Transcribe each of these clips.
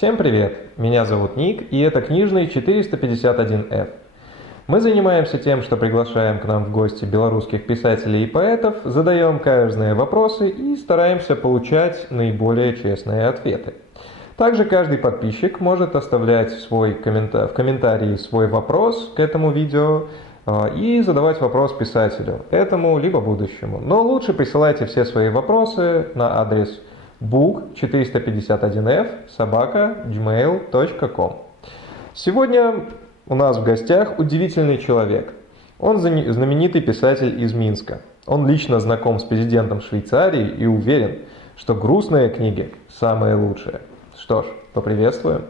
Всем привет! Меня зовут Ник, и это книжный 451F. Мы занимаемся тем, что приглашаем к нам в гости белорусских писателей и поэтов, задаем каверзные вопросы и стараемся получать наиболее честные ответы. Также каждый подписчик может оставлять в комментарии свой вопрос к этому видео и задавать вопрос писателю, этому либо будущему. Но лучше присылайте все свои вопросы на адрес book451f@gmail.com. Сегодня у нас в гостях удивительный человек. Он знаменитый писатель из Минска. Он лично знаком с президентом Швейцарии и уверен, что грустные книги самые лучшие. Что ж, поприветствуем.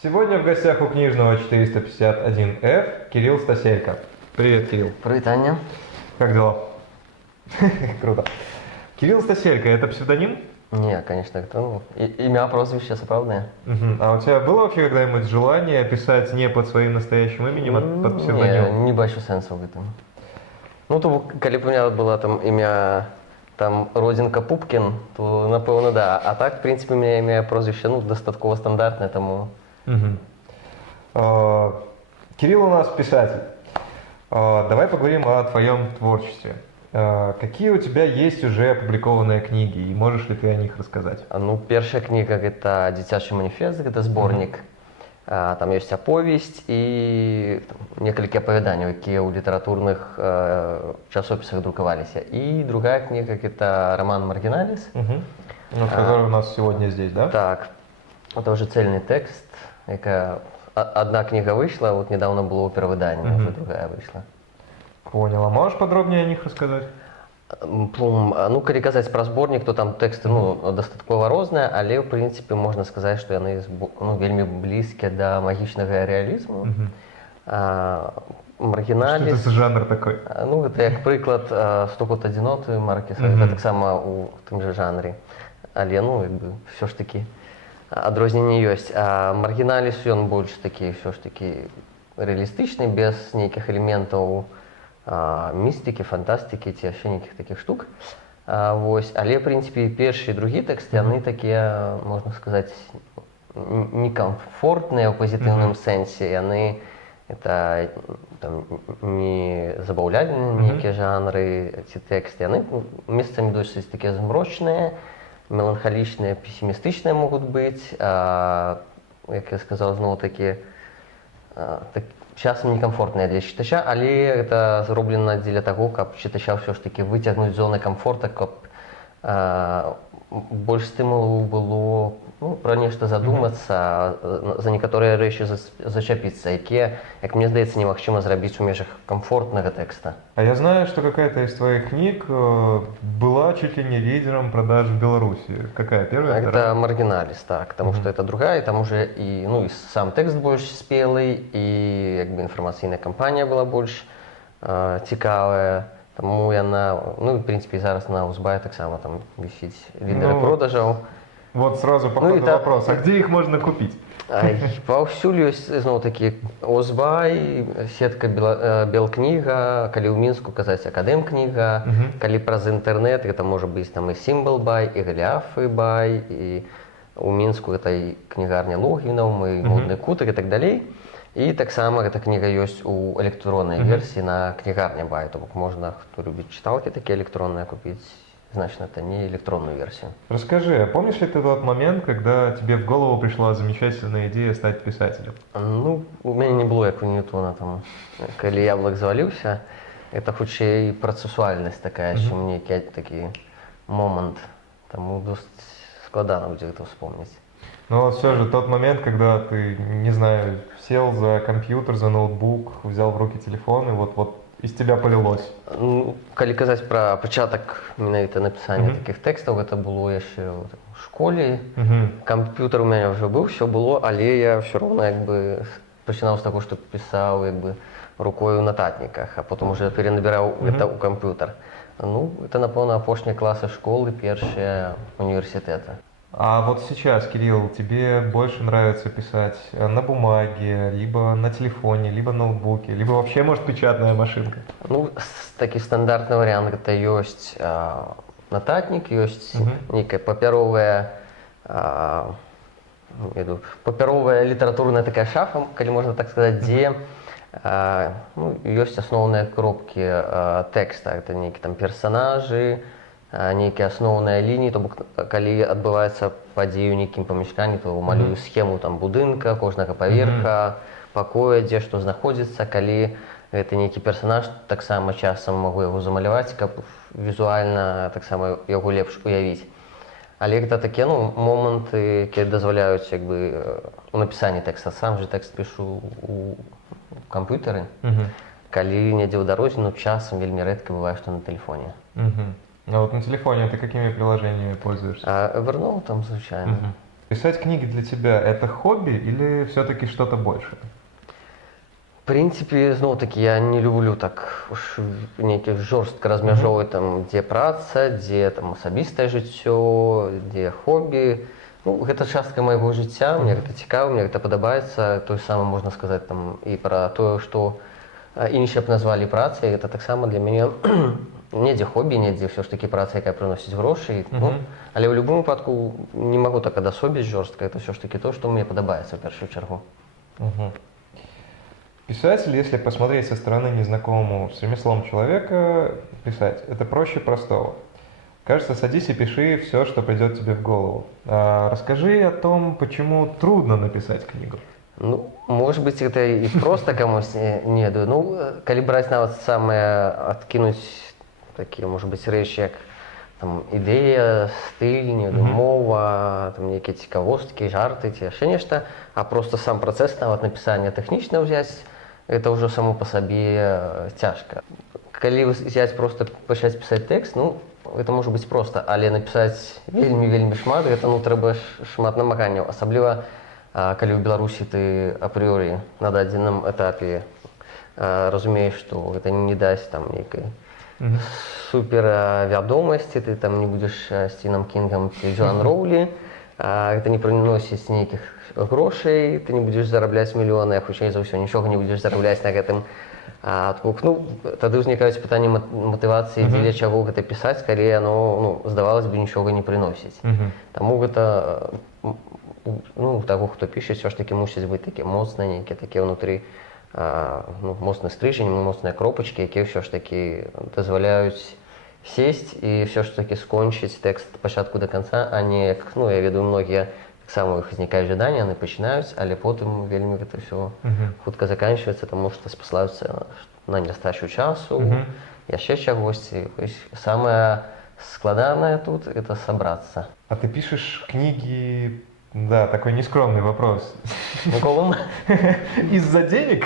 Сегодня в гостях у книжного 451F Кирилл Стаселько. Привет, Кирилл. Привет, Аня. Как дела? Круто. Кирилл Стаселько – это псевдоним? Не, конечно, это имя, прозвище соправдное. А у тебя было вообще когда-нибудь желание писать не под своим настоящим именем, а под псевдонимом? Не бачу сенсу в этом. Ну, то, коли б у меня было там ім'я там Родинка Пупкін, то напевно, да. А так, в принципе, у меня имя, прозвище, достатково стандартное, тому... Кирилл у нас писатель. Давай поговорим о твоем творчестве. Какие у тебя есть уже опубликованные книги, и можешь ли ты о них рассказать? Первая книга – это «Дзіцячы маніфест», это сборник. Там есть оповесть и несколько опавяданняў, якія ў літаратурных часописах друкаваліся. И другая книга – это роман «Маргиналис». Который у нас сегодня здесь, да? Так. Это уже цельный текст. Одна книга вышла, вот недавно было перавыданне, уже другая вышла. Понял. А можешь подробнее о них рассказать? Калі казаць пра зборнік, то там тэксты дастаткова розныя, але ў прынцыпе можна сказаць, што яны вельмі блізкія да магічнага рэалізму. Маргіналіс. Что это за жанр такой? Гэта як прыклад «100 год адзіноты» Маркеса, гэта таксама ў тым жа жанры. Але ўсё ж такі адрозненне ёсць. А Маргіналіс ён больш такі ўсё ж такі рэалістычны, без нейкіх элементаў містыкі, фантастыкі ці яшчэ нейкіх такіх штук. Але, в прынцыпе, першы і другі тэкст, яны такія, можна сказаць, некамфортныя ў пазітыўным сэнсе. Яны не забаўляльныя нейкія жанры ці тэксты. Яны месцамі досыць такія змрочныя, меланхалічныя, песімістычныя могуць быць. Як я сказаў, зноў-такі, часам некамфортныя для чытача, але гэта зроблена дзеля таго, каб чытача ўсё ж такі выцягнуць з зоны камфорта, каб больш стымулу было пра нешта задумацца, за некаторыя рэчы зачапіцца, якія, як мне здаецца, немагчыма зрабіць у межах комфортнага тэкста. А я знаю, что какая-то из твоих книг была чуть ли не лидером продаж в Беларуси. Какая первая? Это «Маргиналис», так, потому что это другая, там уже и сам текст больше спелый, и информаційная кампанія была больш цікавая. Тому яна, в принципе, и зараз на Узбай таксама там висіць лідеры продажаў. Вот сразу по ходу вопрос, а где их можно купить? Паўсюль ёсць, зноў-такі, Узбай, сетка Белкніга, калі ў Мінску казаць Акадэмкніга, калі праз інтэрнэт, гэта можа быць там і Сімбал-бай, і Галіафы-бай, і ў Мінску гэта і кнігарня Логвінаў, і Модны кутак і так далей. І таксама гэта кніга ёсць у электроннай версіі на кнігарня-бай, то бок можна, хто любіць чыталкі такія электронныя, купіць значно таннее электронную версию. Расскажи, а помнишь ли ты тот момент, когда тебе в голову пришла замечательная идея стать писателем? У меня не было, як у Ньютона, там, калі яблок зваліўся. Это хутчэй працэсуальнасць такая, чым нейкі такі момант. Таму досыць складана будзе гэта вспомніць. Но вот все же тот момент, когда ты, не знаю, сел за компьютер, за ноутбук, взял в руки телефон и вот из тебя полилось. Калі казаць пра пачатак менавіта напісання такіх тэкстаў, гэта было яшчэ ў школе. Камп'ютар у мяне ўжо быў, ўсё было, але я ўсё роўна пачынаў з таго, што пісаў рукой у нататніках, а потым уже перанабіраў гэта ў камп'ютар. Это, напэўна, апошнія класы школы, першыя універсітэта. А вот сейчас, Кирилл, тебе больше нравится писать на бумаге, либо на телефоне, либо на ноутбуке, либо вообще, может, печатная машинка? Такі стандартны варыянт гэта ёсць нататнік, ёсць нейкая папяровая папяровая літаратурная такая шафа, калі можна так сказаць, дзе ёсць асноўныя кропкі тэкста. Это нейкія там персанажы, нейкія асноўныя лініі, то бок калі адбываецца падзея ў нейкім памяшканні, то малюю схему там будынка, кожнага паверха, пакоя, дзе што знаходзіцца. Калі гэта нейкі персанаж, таксама часам магу яго замаляваць, каб візуальна таксама яго лепш уявіць. Але гэта такія моманты, якія дазваляюць у напісанні тэкста. Сам же тэкст пішу у камп'ютары. Калі недзе ў дарозе, часам вельмі рэдка бывае, што на тэлефоне. А вот на телефоне ты какими приложениями пользуешься? Evernote там, звичайно. Писать книги для тебя – это хобби или все-таки что-то большее? В принципе, зноў-такі, я не люблю так нейкі жорстка размяжоўваць, там, дзе праца, дзе там асабістае жыццё, дзе хобі. Гэта частка майго жыцця, мне гэта цікава, мне гэта падабаецца. Тое самае можна сказаць там і пра тое, што іншыя б назвалі працай. Гэта таксама для мяне недзе хобі, недзе ўсё ж такі праца, якая прыносіць грошы. Але ў любым выпадку не магу так адасобіць жорстка. Это ўсё ж такі то, што мне падабаецца ў першую чаргу. Писатель, если посмотреть со стороны незнакомому с ремеслом человека, писать, это проще простого. Кажется, садись и пиши все, что придет тебе в голову. Расскажи о том, почему трудно написать книгу. Может быть, это и просто кому-то не ведаю. Калі браць нават самае, адкінуць такія, может быть, рэчы, як там ідэя, стыль, не ведаю, мова, там нейкія цікавосткі, жарты ці яшчэ нешта, а просто сам працэс нават напісання тэхнічна ўзяць, это ўжо само па сабе цяжка. Калі взять просто пачаць пісаць тэкст, это можа быць проста, але напісаць вельмі шмат, гэта трэба шмат намаганняў. Асабліва, калі ў Беларусі ты апрыорі на дадзеным этапе разумееш, што гэта не дасць там нейкай супер вядомасці, ты там не будзеш Сцівеном Кінгам ці Джоан Роўлі, гэта не прыносіць нейкіх грошай, ты не будзеш зарабляць мільёны, а хутчэй за ўсё нічога не будзеш зарабляць на гэтым. Тады ўзнікаюць пытанні матывацыі, дзеля чаго гэта пісаць, калі яно, здавалось бы, нічога не прыносіць. Таму гэта у таго, хто піша, ўсё ж такі мусіць быць такі моцны, нейкі такі ўнутры моцны стрыжань, моцныя кропачкі, якія ўсё ж такі дазваляюць сесть і ўсё ж такі скончыць тэкст ад пачатку да канца, а не як, я ведаю, многія таксама у іх узнікаюць жаданні, яны пачынаюць, але потым вельмі гэта ўсё хутка заканчваецца, таму што спасылаюцца на нестачу часу, яшчэ чагосьці. Самае складанае тут – это сабрацца. А ты пишешь книги, да, такой нескромный вопрос. Из-за денег?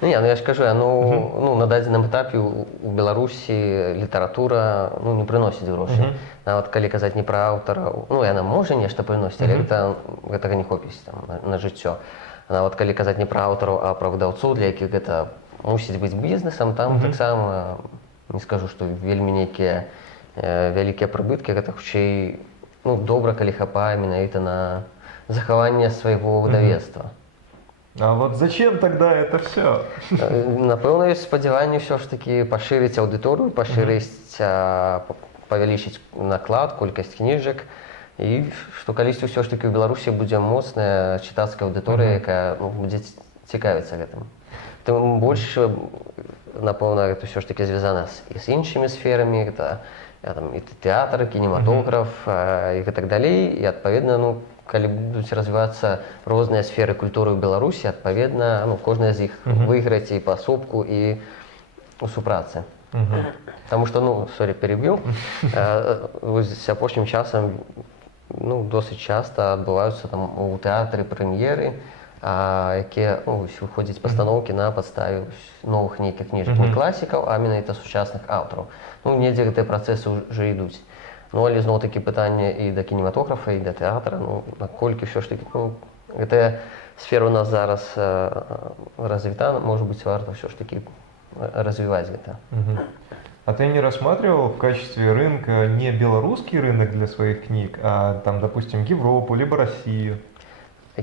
Я ж кажу, на дадзеным этапе у Беларусі літаратура не прыносіць грошай. Нават калі казаць не пра аўтараў, яна можа нешта прыносіць, але гэтага не хопіць на жыццё. Нават калі казаць не пра аўтараў, а пра выдаўцоў, для якіх гэта мусіць быць бізнесам, там таксама не скажу, што вельмі нейкія вялікія прыбыткі, гэта хутчэй добра, калі хапае менавіта на захаванне свайго выдавецтва. А вот зачем тогда это все? Напэўна, ёсць спадзяванне ўсё ж такі пашырыць аўдыторыю, пашырыць, павялічыць наклад, колькасць кніжак, і што калісьці ўсё ж такі ў Беларусі будзе моцная чытацкая аўдыторыя, якая будзе цікавіцца гэтым. Тым больш, напэўна, гэта ўсё ж такі звязана і з іншымі сферамі, гэта і тэатр, кінематограф і так далей, і адпаведна, калі будуць развівацца розныя сферы культуры ў Беларусі, адпаведна, кожная з іх выйграць і паасобку, і у супрацы. Таму што, перебіў, з апошнім часам досыць часта адбываюцца там у тэатры прэм'еры, якія выходзяць пастаноўкі на падставе новых нейкіх кніжак, не класікаў, а менавіта сучасных аўтараў. Недзе гэтыя працэсы ўжо ідуць. Але зноў-такі пытанне і да кінематографа, і да тэатра, наколькі ўсё ж такі, гэтая сфера у нас зараз развіта, можа быць, варта ўсё ж такі развіваць гэта. А ты не рассматривал в качестве рынка не белорусский рынок для своих книг, а там, допустим, Европу, либо Россию?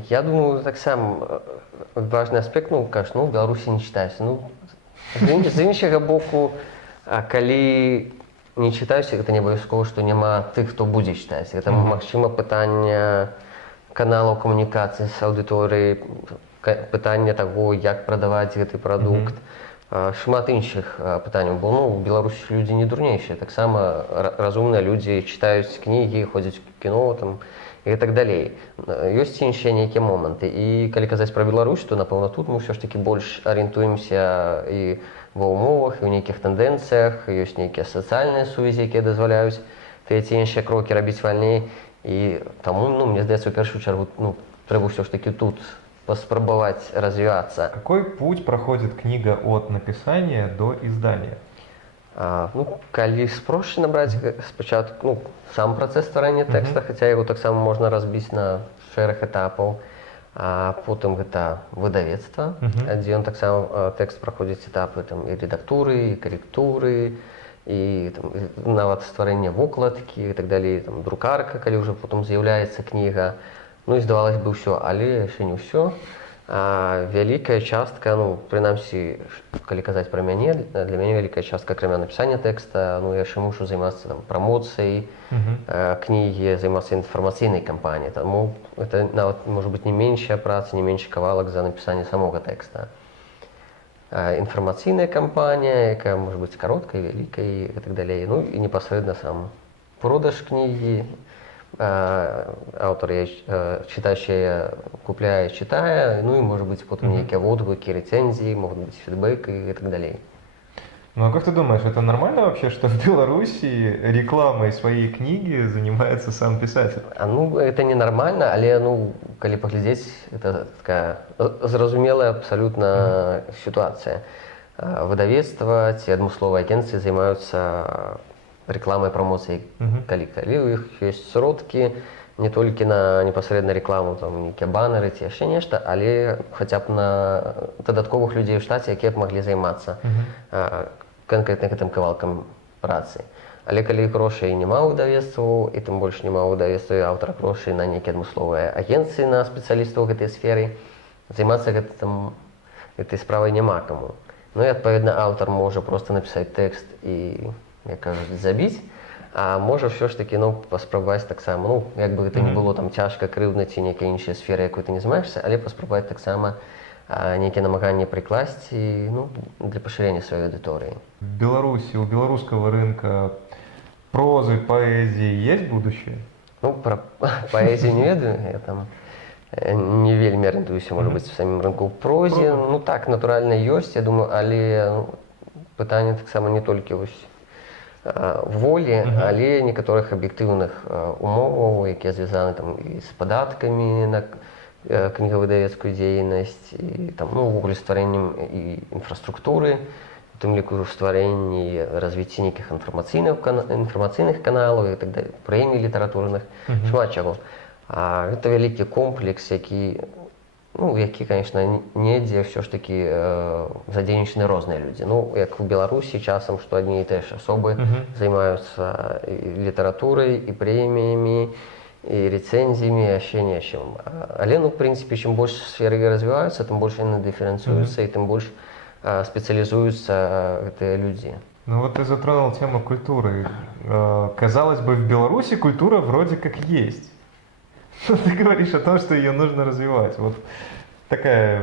Я думаю, таксама важны аспект, кажаш, в Беларусі не чытаюся. З іншага боку, калі не чытаюць, гэта не абавязкова, што няма тых, хто будзе чытаць. Гэта, магчыма, пытанне каналаў камунікацыі з аўдыторыяй, пытанне таго, як прадаваць гэты прадукт. Шмат іншых пытанняў, бо у Беларусі людзі не дурнейшыя, таксама разумныя людзі чытаюць кнігі, ходзяць у кіно там, і так далей. Ёсць іншыя нейкія моманты. І калі казаць пра Беларусь, то, напэўна, тут мы ўсё ж такі больш арыентуемся і ва ўмовах, і ў нейкіх тэндэнцыях, ёсць нейкія сацыяльныя сувязі, якія дазваляюць тыя ці іншыя крокі рабіць вальней. І таму, мне здаецца, у першую чаргу трэба ўсё ж такі тут паспрабаваць развівацца. Какой путь проходит книга от написания до издания? Калі спрошчана браць спачатку сам працэс стварэння тэкста, хаця яго таксама можна разбіць на шэраг этапаў, а потым гэта выдавецтва, дзе ён таксама тэкст праходзіць этапы і рэдактуры, і карэктуры, і нават стварэння вокладкі і так далей, друкарка, калі ўжо потым з'яўляецца кніга. І здавалось бы ўсё, але яшчэ не ўсё. Вялікая частка, прынамсі, калі казаць пра мяне, для мяне вялікая частка, акрамя напісання тэкста, я яшчэ мушу займацца прамоцыяй кнігі, займацца інфармацыйнай кампаніяй. Таму гэта нават можа быць не меншая праца, не меншы кавалак за напісанне самога тэкста. Інфармацыйная кампанія, якая можа быць кароткай, вялікай і так далей. І непасрэдна сам продаж кнігі. Аўтар чытаючы купляе, чытае, і можа быць потым нейкія водгукі, рэцэнзіі, могуць быць фідбэк і так далей. А как ты думаешь, это нормально вообще, что в Беларуси рекламой своей книги занимается сам писатель? Это ненормально, але, калі паглядзець, это такая зразумелая абсалютна сітуацыя. Выдавецтва ці адмысловыя агенцыі займаюцца рекламой, промоцией, калі у іх ёсць сродкі не толькі на непасрэдна рекламу, нейкія банеры ці яшчэ нешта, але хаця б на дадатковых людзей у штаце, якія б маглі займацца канкрэтна гэтым кавалкам працы. Але калі грошай няма ў выдавецтву, і тым больш няма ў выдавецтве аўтара грошай на нейкія адмысловыя агенцыі, на спецыялістаў у гэтай сферы, займацца гэтай справай няма каму. І адпаведна аўтар можа проста напісаць тэкст і, як кажуць, забіць, а можа ўсё ж такі паспрабаваць таксама, як бы гэта не было цяжка, крыўдна ці нейкая іншая сфера, якой ты не займаешся, але паспрабаваць таксама нейкія намаганні прыкласці для пашырення сваёй аўдыторыі. В Беларуси, у белорусского рынка прозы, поэзии есть будущее? Пра паэзію не ведаю, я там не вельмі арыентуюся, можа быць, в самім рынку ў прозе. Так, натуральна, ёсць, я думаю, але пытанне таксама не толькі волі, але некаторых аб'ектыўных умоваў, якія звязаны і з падаткамі на кнігавыдавецкую дзейнасць, і увогуле стварэннем і інфраструктуры, у тым ліку стварэнні, развіцці нейкіх інфармацыйных каналаў і так далей, прэмій літаратурных, шмат чаго. Гэта вялікі комплекс, які, конечно, недзе ўсё ж такі задзейнічаны розныя людзі. Як у Беларусі часам, што адні і тыя ж асобы займаюцца і літаратурай, і прэміямі, і рэцэнзіямі, яшчэ нечым. Але, в прынцыпе, чым больш сферы развіваюцца, тым больш яны дыферэнцыююцца, і тым больш специализуются гэтыя людзі. Вот ты затронул тему культуры. Казалось бы, в Беларуси культура вроде как есть. Ты говоришь о том, что ее нужно развивать. Вот такой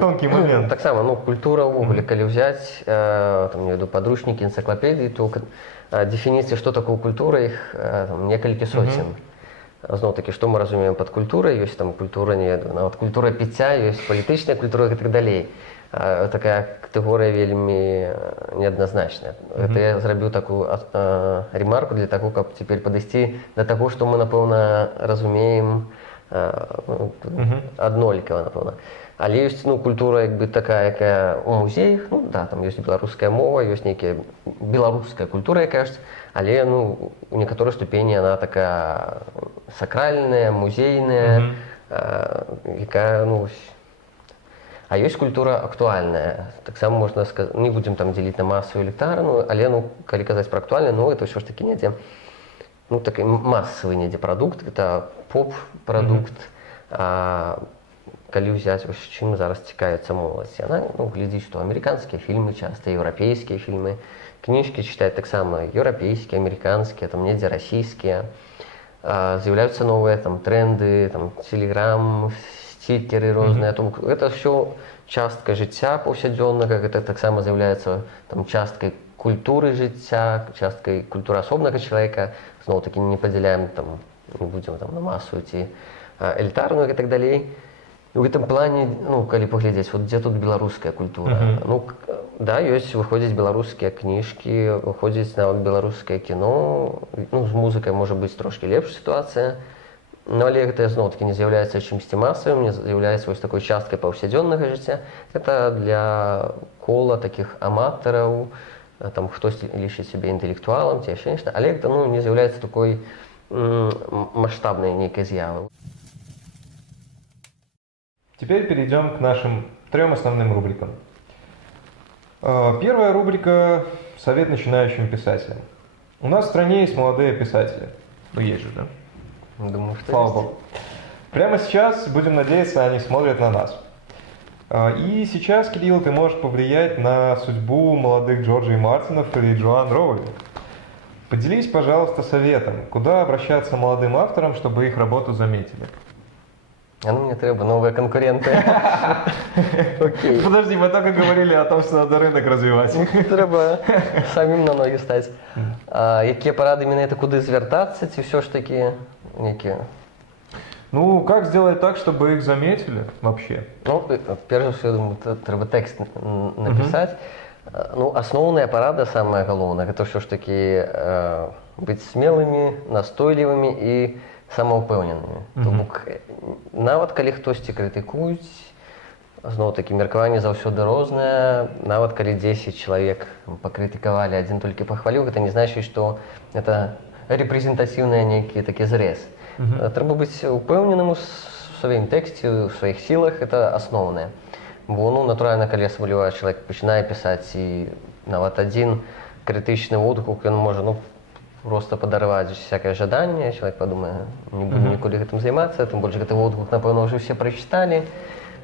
тонкий момент. Так само, культура увогуле, калі взять, я веду подручники, энциклопедии, то дефиниции, что такое культура, их некалькі сотен. Зноў-такі, што мы разумеем пад культурай, ёсць культура, нават культура піцця, ёсць палітычная культура і так далей. Такая катэгорыя вельмі неадназначная. Гэта я зрабіў такую ремарку для таго, каб цяпер падысці да таго, што мы, напэўна, разумеем аднолькава, напэўна. Але ёсць культура такая, якая ў музеях, там ёсць беларуская мова, ёсць нейкая беларуская культура, якая ж, але у некаторай ступені яна такая сакральная, музейная, якая, а ёсць культура актуальная. Таксама можна сказаць, не будзем там дзеліць на масавую і элітарную, але, калі казаць пра актуальную, это ўсё ж такі недзе, такі масавы недзе прадукт, гэта поп-прадукт, калі ўзяць вось чым зараз цікавіцца моладзь, яна глядзіць, што амерыканскія фільмы часта, еўрапейскія фільмы, кніжкі чытаць таксама еўрапейскія, амерыканскія, там недзе расійскія. З'яўляюцца новыя там тренды, там телеграм, стикеры розныя. Это все частка жыцця паўсядзённага, гэта таксама з'яўляецца там часткай культуры жыцця, часткай культуры асобнага чалавека. Зноў-такі не падзяляем там, не будзем там на масу ці элітарную і так далей. У гэтым плане, калі паглядзець, вот дзе тут беларуская культура? Да, ёсць, выходзяць беларускія кніжкі, выходзіць нават беларускае кіно, з музыкай можа быць трошкі лепш сітуацыя, але гэта зноў-такі не з'яўляецца чымсьці масавым, не з'яўляецца вось такой часткай паўсядзённага жыцця. Гэта для кола такіх аматараў, там хтосьці лічыць сябе інтэлектуалам ці яшчэ нешта, але гэта не з'яўляецца такой масштабнай нейкай з'явы. Теперь перейдем к нашим 3 основным рубрикам. Первая рубрика – совет начинающим писателям. У нас в стране есть молодые писатели. Есть же, да? Думаю, что Слава есть. богу. Прямо сейчас, будем надеяться, они смотрят на нас. И сейчас, Кирилл, ты можешь повлиять на судьбу молодых Джорджей Мартинов или Джоан Роулинг. Поделись, пожалуйста, советом, куда обращаться молодым авторам, чтобы их работу заметили. Мне трэба новые конкуренты. Окей. Подожди, мы только говорили о том, что надо рынок развивать. Трэба самим на ноги стаць. Якія парады менавіта куды звяртацца, ці ўсё ж такі некія? Как сделать так, чтобы их заметили вообще? Перш за ўсё, я думаю, трэба тэкст напісаць. Асноўная парада, самая галоўная, гэта ўсё ж такі быць смелымі, настойлівымі і самаўпэўненымі. То бок, нават калі хтосьці крытыкуюць, зноў-такі меркаванне заўсёды рознае, нават калі 10 чалавек пакрытыкавалі, адзін толькі пахваліў, гэта не значыць, што гэта рэпрэзентатыўны нейкі такі зрэз. Трэба быць упэўненым у сваім тэксце, у сваіх сілах, гэта асноўнае. Бо, натуральна, калі асабліва чалавек пачынае пісаць і нават адзін крытычны водгук, ён можа, просто падарваць всякае жаданне, чалавек падумае, не буду ніколі гэтым займацца, тым больш гэты водгук, напэўна, ўжо ўсе прачыталі,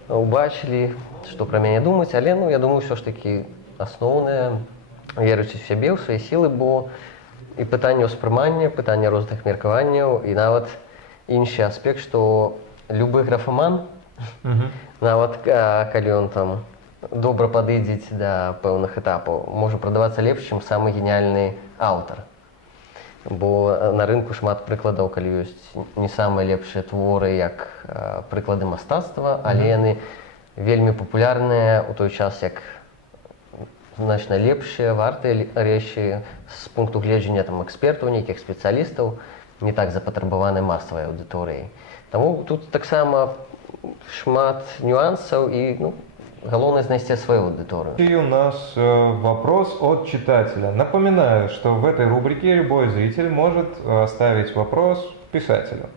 убачылі, што пра мяне думаць, але, я думаю, ўсё ж такі асноўнае верыць у сябе, у свае сілы, бо і пытанне ўспрымання, пытанне розных меркаванняў, і нават іншы аспект, што любы графаман, нават калі ён там добра падыдзець да пэўных этапаў, можа прадавацца лепш, чым самы геніяльны аўтар. Бо на рынку шмат прыкладаў, калі ёсць не самыя лепшыя творы, як прыклады мастацтва, але яны вельмі папулярныя ў той час, як значна лепшыя, вартыя рэчы з пункту гледжання экспертаў, нейкіх спецыялістаў, не так запатрабаваны масавай аўдыторыяй. Таму тут таксама шмат нюансаў і галоўнае знайсці свою аудиторию. И у нас вопрос от читателя. Напоминаю, что в этой рубрике любой зритель может оставить вопрос писателю.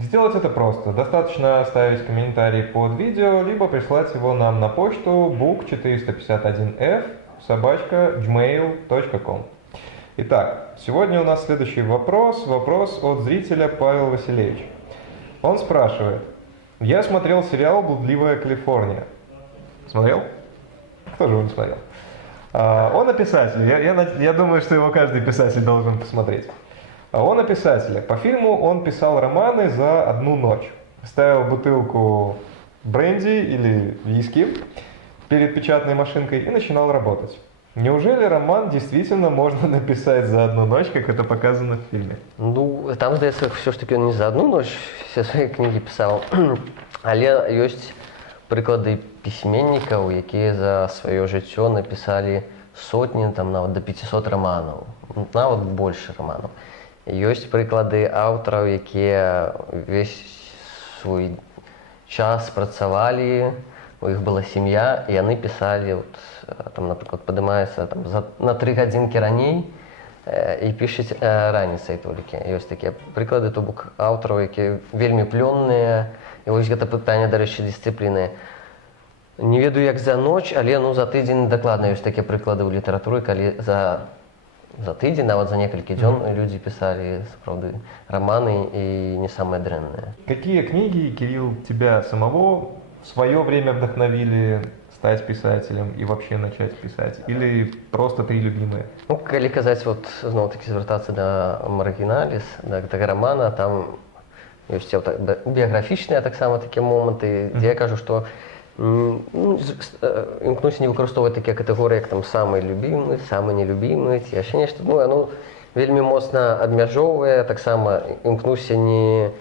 Сделать это просто. Достаточно оставить комментарий под видео, либо прислать его нам на почту book451f@gmail.com. Итак, сегодня у нас следующий вопрос. Вопрос от зрителя Павел Васильевич. Он спрашивает. Я смотрел сериал «Блудливая Калифорния». Смотрел? Кто же его не смотрел? Он о писателе. Я думаю, что его каждый писатель должен посмотреть. Он о писателе. По фильму он писал романы за одну ночь. Ставил бутылку бренди или виски перед печатной машинкой и начинал работать. Неужели роман действительно можно написать за одну ночь, как это показано в фильме? Там, здаецца, все ж таки он не за одну ночь все свои книги писал. Але ёсць прыклады пісьменнікаў, якія за сваё жыццё напісалі сотні, там нават до 500 романаў, нават больше романаў. Ёсць прыклады аўтараў, якія весь свой час працавалі, у іх была сям'я, і яны пісалі, там, напрыклад, падымаецца на 3 гадзінкі раней і пішуць раніцай толькі. Ёсць такія прыклады, то бок аўтараў, якія вельмі плённыя, і вось гэта пытанне, дарэчы, дысцыпліны. Не ведаю, як за ноч, але за тыдзень дакладна ёсць такія прыклады ў літаратуры, калі за за тыдзень, нават за некалькі дзён людзі пісалі сапраўды раманы і не самыя дрэнныя. Какие книги, Кирилл, тебя самого в свое время вдохновили стать писателем и вообще начать писать? Или просто три любимые? Ну, калі казаць, вот, зноў-такі звяртацца да маргіналіс, да гэтага рамана, там ёсць біяграфічныя таксама такія моманты, дзе я кажу, што імкнуся не выкарыстоўваць такія катэгорыі, як там самы любімы, самы нелюбімы, ці яшчэ нешта. Ну, яно вельмі моцна абмяжоўвае, таксама імкнуся не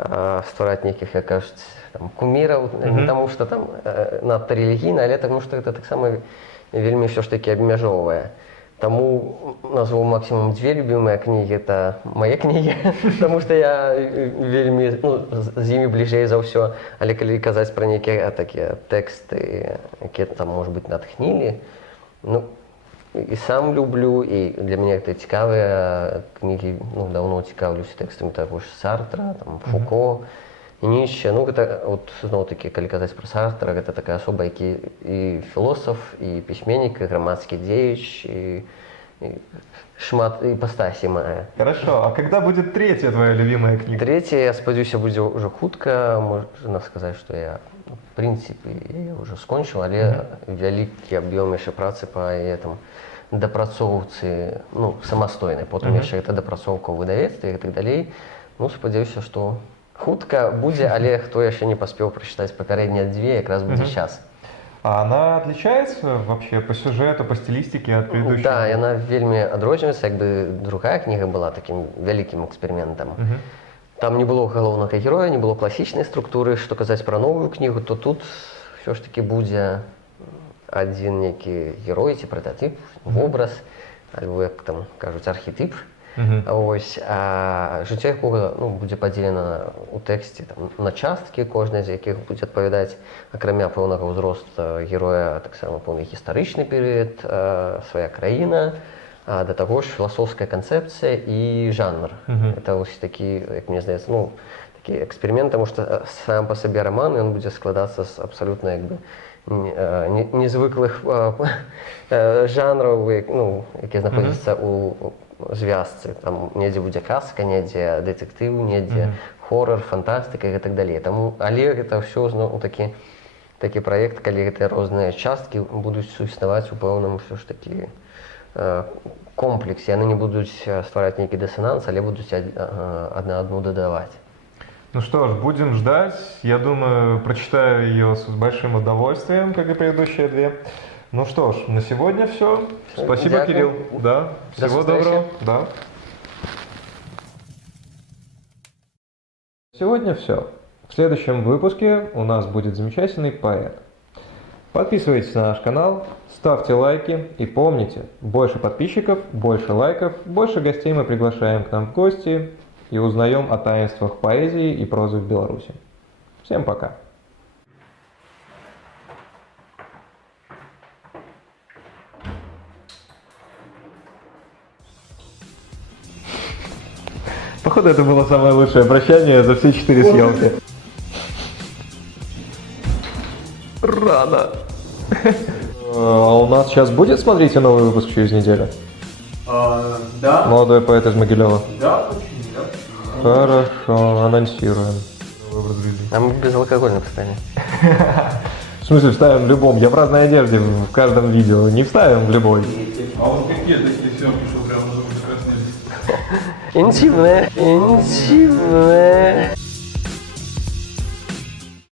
ствараць нейкіх, як кажуць, куміраў, не таму, што там надта рэлігійна, але таму, што гэта таксама вельмі ўсё ж такі абмяжоўвае. Таму назву максімум 2 любімыя кнігі, это мае кнігі, таму што я вельмі з імі бліжэй за ўсё. Але калі казаць пра нейкія такія тэксты, якія там, можа быць, натхнілі, ну, і сам люблю, і для мяне гэта цікавыя кнігі, ну, даўно цікаўлюся тэкстамі таго ж Сартра, там, Фуко, Ніцше. Ну, гэта, от, зноў-такі, калі казаць пра Сартра, гэта такая асоба, які і філосаф, і пісьменнік, і грамадскі дзеяч, і шмат іпастасі мае. Хорошо, а когда будет третья твоя любимая книга? Третья, я спадзяюся, будзе ўжо хутка. Можна сказаць, што я, в прынцыпе, я ўжо скончыў, але вялікі аб'ём яшчэ працы па яе там дапрацоўцы, ну, самастойнай. Потым яшчэ гэта дапрацоўка ў выдавецтве і так далей. Ну, спадзяюся, што хутка будзе, але хто яшчэ не паспеў прачытаць папярэднія 2, якраз будзе час. А она отличается вообще по сюжету, по стилистике от предыдущей? Да, яна вельмі адрозніваецца, як бы другая кніга была такім вялікім эксперыментам. Там не было галоўнага героя, не было класічнай структуры. Што казаць пра новую кнігу, то тут ўсё ж такі будзе адзін нейкі герой ці прататып, вобраз, альбо, як там кажуць, архетып. Ось, а жыццё якога, ну, будзе падзелена ў тэксце там, на часткі, кожнай з якіх будзе адпавядаць, акрамя пэўнага ўзросту героя, таксама пэўны гістарычны перыяд, свая краіна, а да таго ж філасофская канцэпцыя і жанр. Это вось такі, як мне здаецца, ну, такі эксперымент, таму што сам па сабе раман, ён будзе складацца з абсалютна, як бы, незвыклых жанраў, ну, якія знаходзяцца ў звязцы. Там недзе будзе казка, недзе дэтэктыў, недзе хорар, фантастыка і так далей. Таму, але гэта ўсё зноў такі праект, калі гэтыя розныя часткі будуць суіснаваць у пэўным ўсё ж такі комплексе. Яны не будуць ствараць нейкі дысананс, але будуць адна адну дадаваць. Ну что ж, будем ждать. Я думаю, прочитаю ее с большим удовольствием, как и предыдущие 2. Ну что ж, на сегодня все. Спасибо, дякую. Кирилл. Да. Всего доброго. Да. Сегодня все. В следующем выпуске у нас будет замечательный поэт. Подписывайтесь на наш канал, ставьте лайки и помните, больше подписчиков, больше лайков, больше гостей мы приглашаем к нам в гости и узнаем о таинствах поэзии и прозы в Беларуси. Всем пока. Походу, это было самое лучшее прощание за все 4 съемки. Рано. А у нас сейчас будет, смотрите, новый выпуск через неделю? Да. Молодой поэт из Могилева. Да, очень, да. Хорошо, анонсируем. А мы безалкогольно встанем. В смысле вставим в любом? Я в разной одежде в каждом видео. Не вставим в любой. А вот какие такие съемки, что прям уже красные? Интимные.